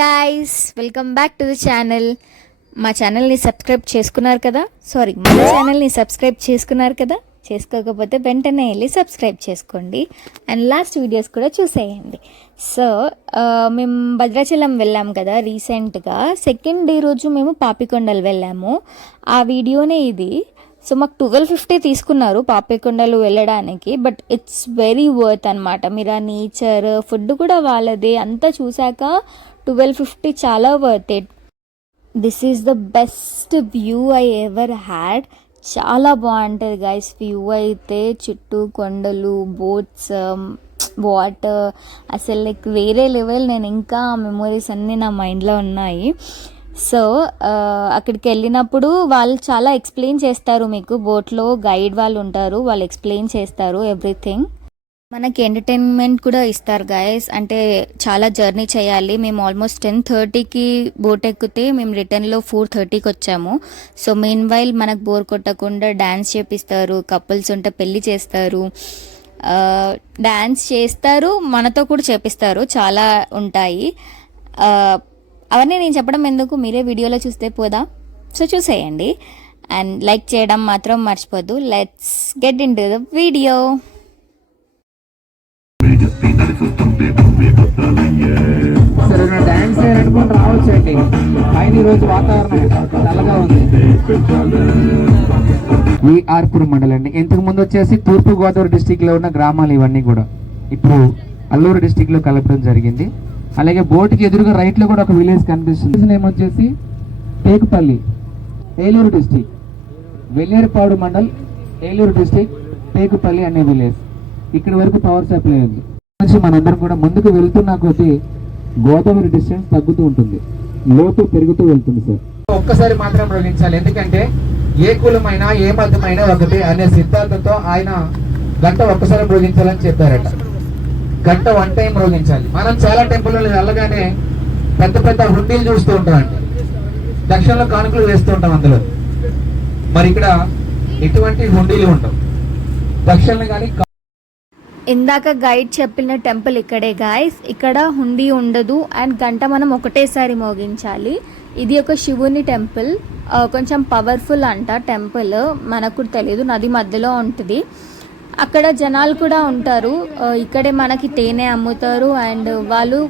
Guys, welcome back to the channel. మా ఛానల్ని subscribe చేసుకున్నారు కదా, మా ఛానల్ని సబ్స్క్రైబ్ చేసుకున్నారు కదా, చేసుకోకపోతే వెంటనే వెళ్ళి సబ్స్క్రైబ్ చేసుకోండి అండ్ లాస్ట్ వీడియోస్ కూడా చూసేయండి. సో మేము భద్రాచలం వెళ్ళాం కదా రీసెంట్గా, సెకండ్ డే రోజు మేము పాపికొండలు వెళ్ళాము. ఆ వీడియోనే ఇది. సో మాకు 1250 తీసుకున్నారు పాపికొండలు వెళ్ళడానికి, బట్ ఇట్స్ వెరీ వర్త్ అనమాట. మీరు ఆ నేచర్, ఫుడ్ కూడా వాళ్ళదే, అంతా చూసాక 1250 చాలా worth it. This is the best view I ever had. చాలా బాగుంటుంది గైస్ వ్యూ అయితే, చుట్టూ కొండలు, బోట్స్, వాటర్, అసలు లైక్ వేరే లెవెల్. నేను ఇంకా మెమొరీస్ అన్నీ నా మైండ్లో ఉన్నాయి. సో అక్కడికి వెళ్ళినప్పుడు వాళ్ళు చాలా ఎక్స్ప్లెయిన్ చేస్తారు మీకు. బోట్లో గైడ్ వాళ్ళు ఉంటారు, వాళ్ళు ఎక్స్ప్లెయిన్ చేస్తారు ఎవ్రీథింగ్. మనకి ఎంటర్టైన్మెంట్ కూడా ఇస్తారు గైస్. అంటే చాలా జర్నీ చేయాలి. మేము ఆల్మోస్ట్ 10:30కి బోట్ ఎక్కితే మేము రిటర్న్లో 4:30కి వచ్చాము. సో మెయిన్ వైల్ మనకు బోర్ కొట్టకుండా డ్యాన్స్ చేపిస్తారు, కపుల్స్ ఉంటే పెళ్ళి చేస్తారు, డ్యాన్స్ చేస్తారు, మనతో కూడా చేపిస్తారు, చాలా ఉంటాయి. అవన్నీ నేను చెప్పడం ఎందుకు, మీరే వీడియోలో చూస్తే పోదా. సో చూసేయండి అండ్ లైక్ చేయడం మాత్రం మర్చిపోద్దు. Let's get into the video. సరే, డాన్స్ అనుకుని రావచ్చండి. పైన ఈరోజు వాతావరణం చల్లగా ఉంది. ఆర్పూర్ మండలం అండి. ఇంతకు ముందు వచ్చేసి తూర్పు గోదావరి డిస్టిక్ లో ఉన్న గ్రామాలు ఇవన్నీ కూడా ఇప్పుడు అల్లూరు డిస్టిక్ లో కలపడం జరిగింది. అలాగే బోట్కి ఎదురుగా రైట్ లో కూడా ఒక విలేజ్ కనిపిస్తుంది. నేమ్ వచ్చేసి టేకుపల్లి, ఏలూరు డిస్టిక్, వెల్లేరుపాడు మండల్, ఏలూరు డిస్టిక్, టేకుపల్లి అనే విలేజ్. ఇక్కడి వరకు పవర్ సప్లై ఉంది. మనందరం కూడా ముందుకు వెళ్తున్నా కొద్దీ గోదావరి డిస్టెన్స్ తగ్గుతూ ఉంటుంది, లోతు పెరుగుతూ వెళ్తుంది సార్. ఒక్కసారి మాత్రం మ్రోగించాలి, ఎందుకంటే ఏ కులమైనా ఏ మతమైనా ఒకటి అనే సిద్ధాంతంతో ఆయన గంట ఒక్కసారి మ్రోగించాలని చెప్పారట. గంట వన్ టైం మ్రోగించాలి. మనం చాలా టెంపుల్లో వెళ్ళగానే పెద్ద పెద్ద హుండీలు చూస్తూ ఉంటామండి, దక్షిణలో కానుకలు వేస్తూ ఉంటాం అందులో. మరి ఇక్కడ ఎటువంటి హుండీలు ఉండవు దక్షిణ కానీ. ఇందాక గైడ్ చెప్పిన టెంపుల్ ఇక్కడే గాయస్. ఇక్కడ హుండీ ఉండదు అండ్ గంట మనం ఒకటేసారి మోగించాలి. ఇది ఒక శివుని టెంపుల్, కొంచెం పవర్ఫుల్ అంట టెంపుల్, మనకు తెలియదు, నది మధ్యలో ఉంటుంది. అక్కడ జనాలు కూడా ఉంటారు. ఇక్కడే మనకి తేనె అమ్ముతారు అండ్ వాళ్ళు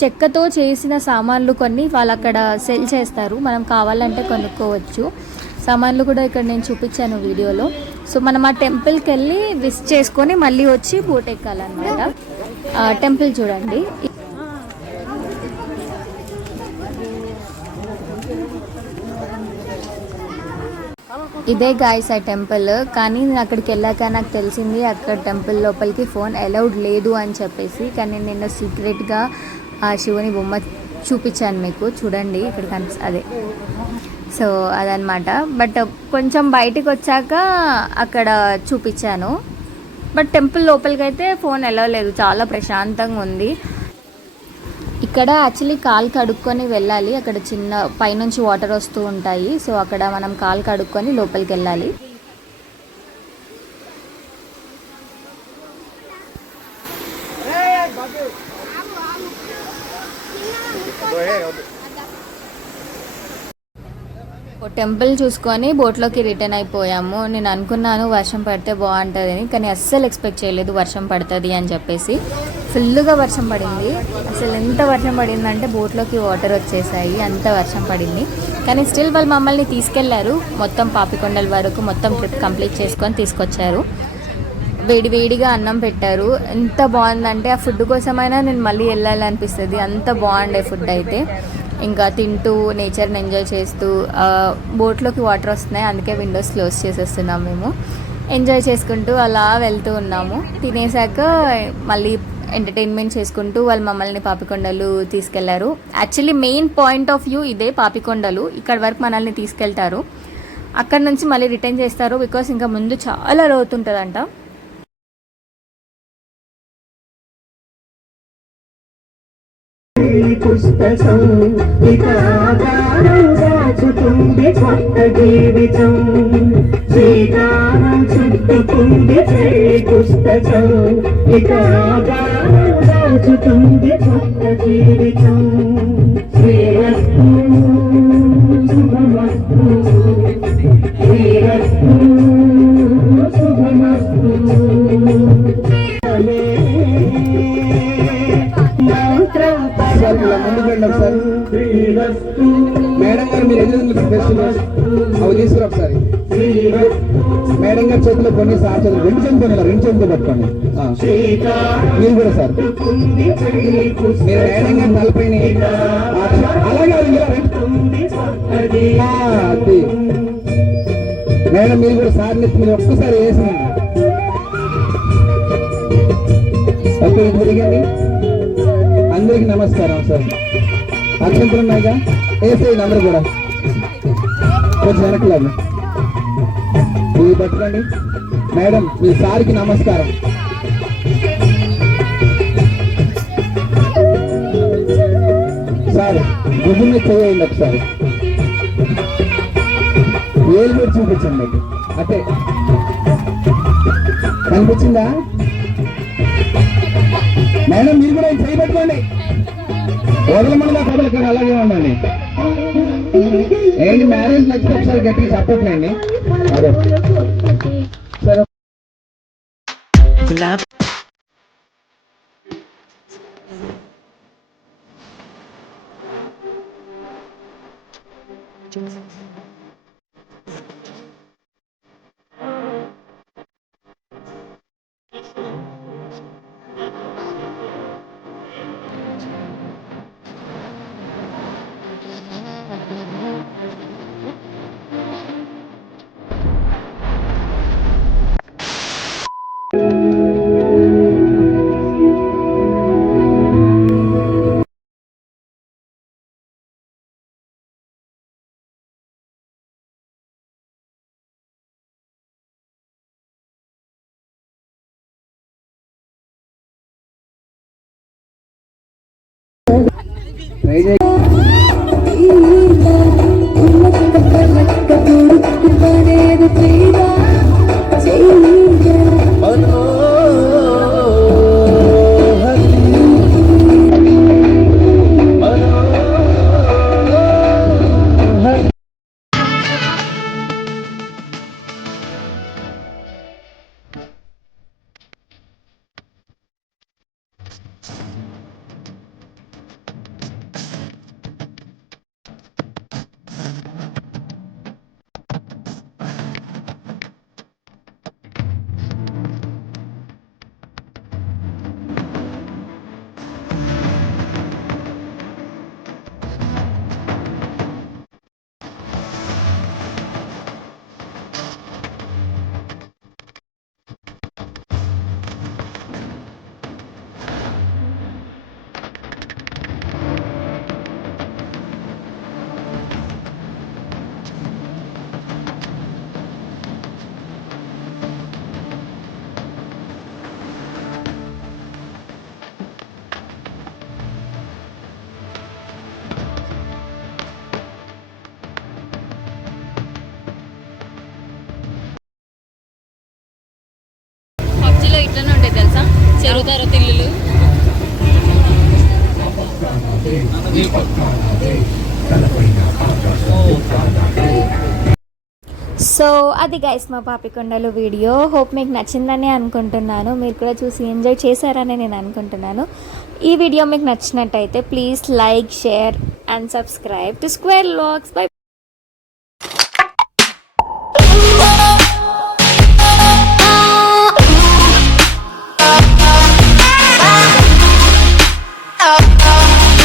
చెక్కతో చేసిన సామాన్లు కొన్ని వాళ్ళు అక్కడ సెల్ చేస్తారు, మనం కావాలంటే కొనుక్కోవచ్చు. సామాన్లు కూడా ఇక్కడ నేను చూపించాను వీడియోలో. సో మనం ఆ టెంపుల్కి వెళ్ళి విజిట్ చేసుకొని మళ్ళీ వచ్చి బోట్ ఎక్కాలన్నమాట. టెంపుల్ చూడండి. ఇదే గాయస్ ఆ టెంపుల్. కానీ నేను అక్కడికి వెళ్ళాక నాకు తెలిసింది అక్కడ టెంపుల్ లోపలికి ఫోన్ అలౌడ్ లేదు అని చెప్పేసి. కానీ నేను సీక్రెట్గా ఆ శివుని బొమ్మ చూపించాను మీకు, చూడండి ఇక్కడ అదే. సో అదనమాట. బట్ కొంచెం బయటకు వచ్చాక అక్కడ చూపించాను. బట్ టెంపుల్ లోపలికి అయితే ఫోన్ అలౌ లేదు, చాలా ప్రశాంతంగా ఉంది. ఇక్కడ యాక్చువల్లీ కాలు కడుక్కొని వెళ్ళాలి. అక్కడ చిన్న పైనుంచి వాటర్ వస్తూ ఉంటాయి. సో అక్కడ మనం కాలు కడుక్కొని లోపలికి వెళ్ళాలి. టెంపుల్ చూసుకొని బోట్లోకి రిటర్న్ అయిపోయాము. నేను అనుకున్నాను వర్షం పడితే బాగుంటుందని, కానీ అస్సలు ఎక్స్పెక్ట్ చేయలేదు వర్షం పడుతుంది అని చెప్పేసి. ఫుల్గా వర్షం పడింది. అసలు ఎంత వర్షం పడిందంటే బోట్లోకి వాటర్ వచ్చేసాయి, అంత వర్షం పడింది. కానీ స్టిల్ వాళ్ళు మమ్మల్ని తీసుకెళ్లారు మొత్తం పాపికొండల వరకు, మొత్తం ట్రిప్ కంప్లీట్ చేసుకొని తీసుకొచ్చారు. వేడివేడిగా అన్నం పెట్టారు. ఎంత బాగుందంటే ఆ ఫుడ్ కోసమైనా నేను మళ్ళీ వెళ్ళాలనిపిస్తుంది, అంత బాగుండే ఫుడ్ అయితే. ఇంకా తింటూ నేచర్ని ఎంజాయ్ చేస్తూ, బోట్లోకి వాటర్ వస్తున్నాయి అందుకే విండోస్ క్లోజ్ చేసేస్తున్నాం. మేము ఎంజాయ్ చేసుకుంటూ అలా వెళ్తూ ఉన్నాము. తినేసాక మళ్ళీ ఎంటర్టైన్మెంట్ చేసుకుంటూ వాళ్ళు మమ్మల్ని పాపికొండలు తీసుకెళ్లారు. Actually main point of view ఇదే, పాపికొండలు. ఇక్కడ వరకు మనల్ని తీసుకెళ్తారు, అక్కడ నుంచి మళ్ళీ రిటర్న్ చేస్తారు. బికాస్ ఇంకా ముందు చాలా లోతుంటుందంట. పుస్తకం ఇక దాచుతుంది కొత్త జీవితం, శ్రీకారం చుట్టుకుంది పుస్తకం ఇక దాచుతుంది కొత్త జీవితం. శ్రీరస్తు శుభమస్తు మంత్రం సార్ ఇలా ముందుకు రండి ఒకసారి. శ్రీరస్తు మేడం గారు మీరు ఎదురు బెస్ట్ అవి తీసుకురా ఒకసారి. మేడం గారి చేతిలో కొన్ని సార్ చేతులు రెండు చేతులతో పట్టుకోండి. మీరు కూడా సార్ మీరు మేడం గారి తలపైన అలాగే అది మేడం మీరు కూడా సార్ మీరు ఒక్కసారి వేసింది. ఓకే తిరిగండి. అందరికి నమస్కారం సార్. అక్షంతలు ఉన్నాయిగా వేసేయండి అందరూ కూడా. కొంచెం వెనకలేదు ఇది పట్టుకోండి. మేడం మీ సార్కి నమస్కారం. సార్ భుజం మీద చేయండి ఒకసారి. ఏళ్ళు పెట్టి చూపించండి. అంటే కనిపించిందా మేడం? మీరు కూడా చేయబెట్టుకోండి. వదలమన్నా కదలకండి, అలాగే ఉండండి. ఏంటి మ్యారేజ్ నెక్స్ట్ ఒకసారి గట్టిగా చెప్పట్లేండి. అదే సరే. ట్రై చేయి. పబ్జిలో ఇట్లనే ఉంటాయి తెలుసా, చెరువు తర్వాత ఇల్లులు. సో అది గైస్ మా పాపికొండలు వీడియో. హోప్ మీకు నచ్చిందని అనుకుంటున్నాను. మీరు కూడా చూసి ఎంజాయ్ చేశారని నేను అనుకుంటున్నాను. ఈ వీడియో మీకు నచ్చినట్టయితే please like, share and subscribe to square vlogs. By.